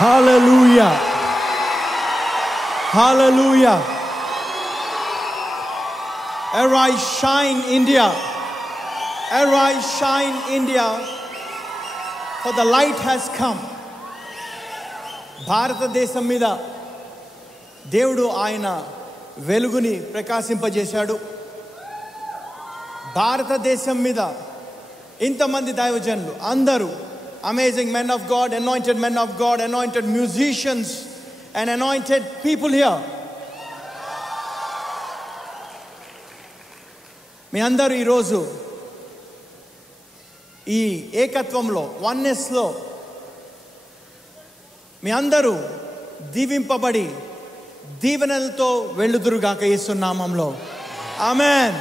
Hallelujah. Hallelujah. Arise, shine, India. Arise, shine, India. For the light has come. భారతదేశం మీద దేవుడు ఆయన వెలుగుని ప్రకాశింపజేశాడు. భారతదేశం మీద ఇంతమంది దైవజనులు అందరూ amazing men of God, anointed men of God, anointed musicians and anointed people here. మీ అందరూ ఈరోజు ఈ ఏకత్వంలో వన్నెస్లో మీ అందరూ దీవింపబడి దీవెనలతో వెళ్ళుదురుగాక యేసు నామములో. ఆమేన్.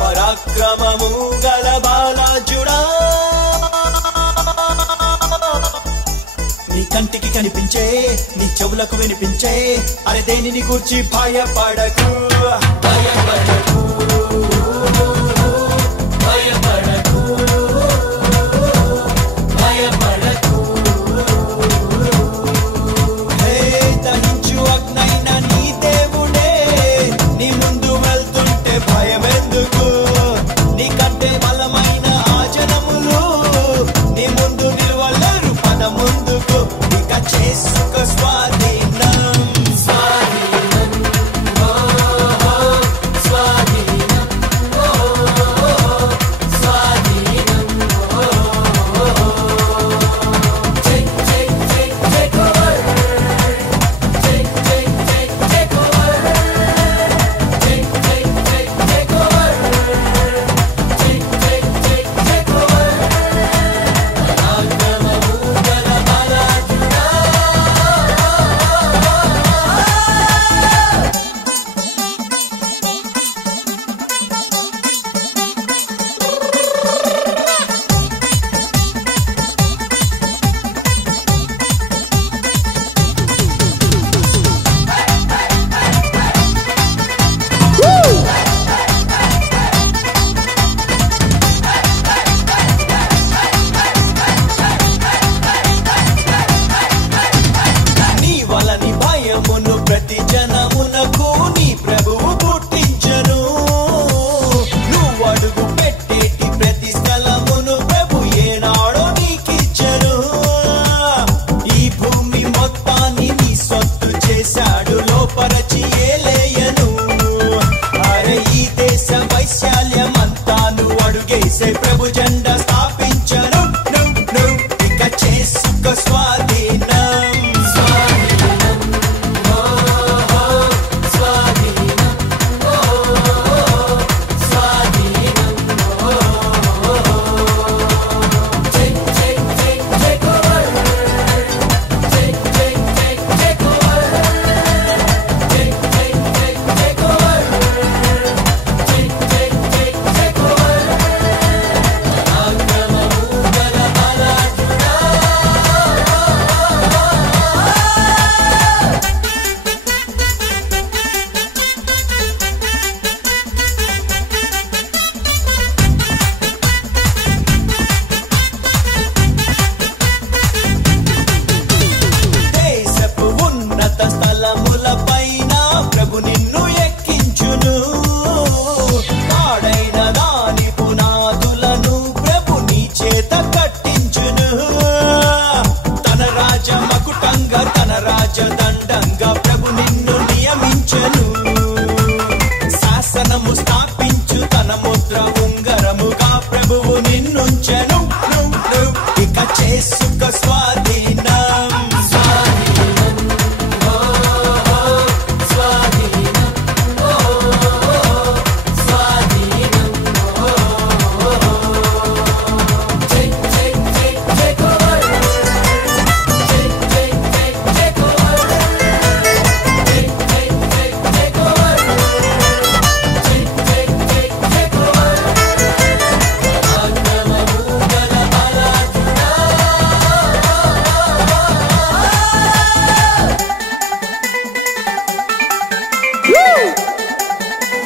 పరాక్రమము గల బాలాజుడా, నీ కంటికి కనిపించే, నీ చెవులకు వినిపించే, అరే దేనిని గూర్చి భయపడకు, భయపడకు, భయపడకు, భయపడకు. హే దహించు అగ్నైన నీ దేవుడే నీ ముందు వెళ్తుంటే భయమెందుకు, నీకంటే బలమైన ఆ జనములు నీ ముందు నిలవలేరు, పద ముందుకు ఇక చేసుకో స్వాధీనం, స్వాధీనం.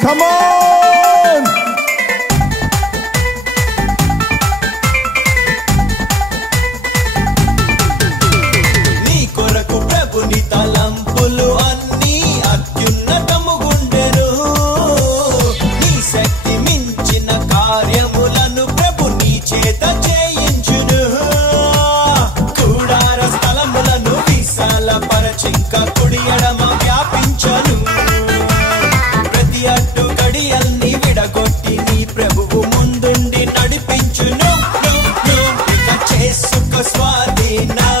Come on! నీ కొరకు ప్రభుని తలంపులు అన్నీ అత్యున్నతము గుండెను. నీ శక్తి మించిన కార్యములను ప్రభు నీ చేత చేయించును. కూడార స్థలములను విశాల పరచింక కుడి ఎడమ వ్యాపించను. ప్రతి అడ్డు గడియల్ని విడగొట్టి నీ ప్రభువు ముందుండి నడిపించును. ఇక చేసుకో స్వాధీనం.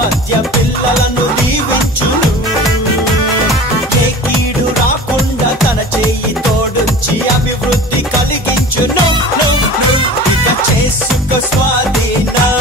మధ్య పిల్లలను దీవించును. ఏ కీడు రాకుండా తన చేయి తోడుంచి అభివృద్ధి కలిగించును. ఇక చేసుకో స్వాధీనం.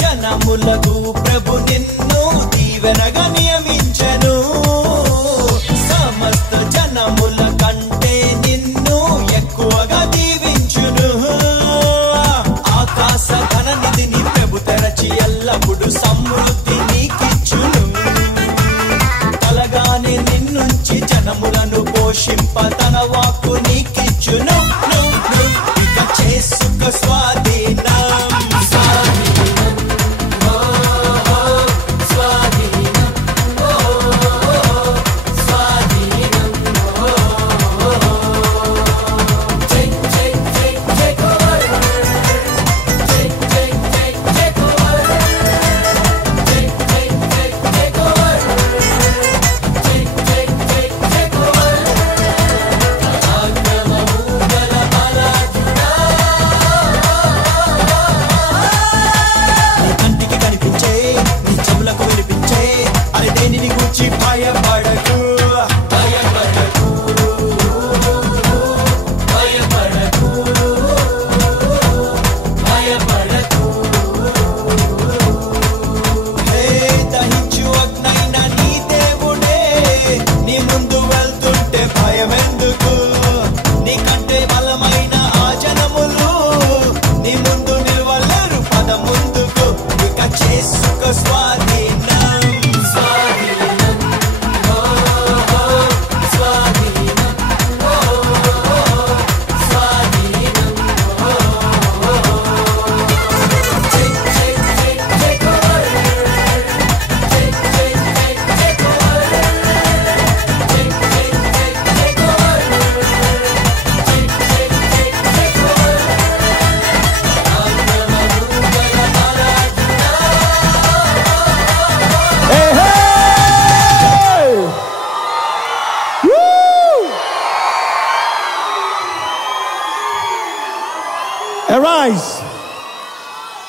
జనములకు ప్రభు నిన్ను దీవెనగా నియమించెను. సమస్త జనముల కంటే నిన్ను ఎక్కువగా దీవించును. ఆకాశ ఘన నిధిని ప్రభు తెరచి ఎల్లప్పుడు సమృద్ధి నీకిచ్చును. తలగానే నిన్నుంచి జనములను పోషింప తన వాక్కు నీకిచ్చును. ఇక చేసుకో స్వాధీనం.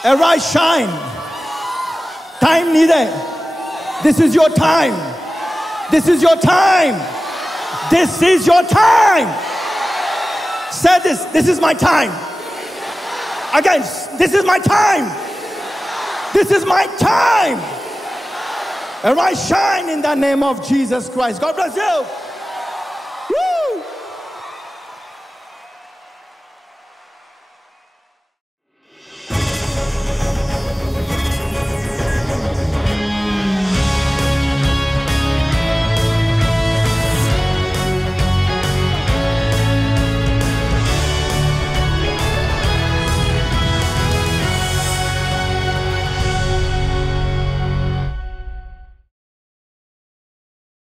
Arise, shine. Time neither. This is your time. This is your time. This is your time. Say this. This is my time. Again, this is my time. This is my time. Arise, shine in the name of Jesus Christ. God bless you.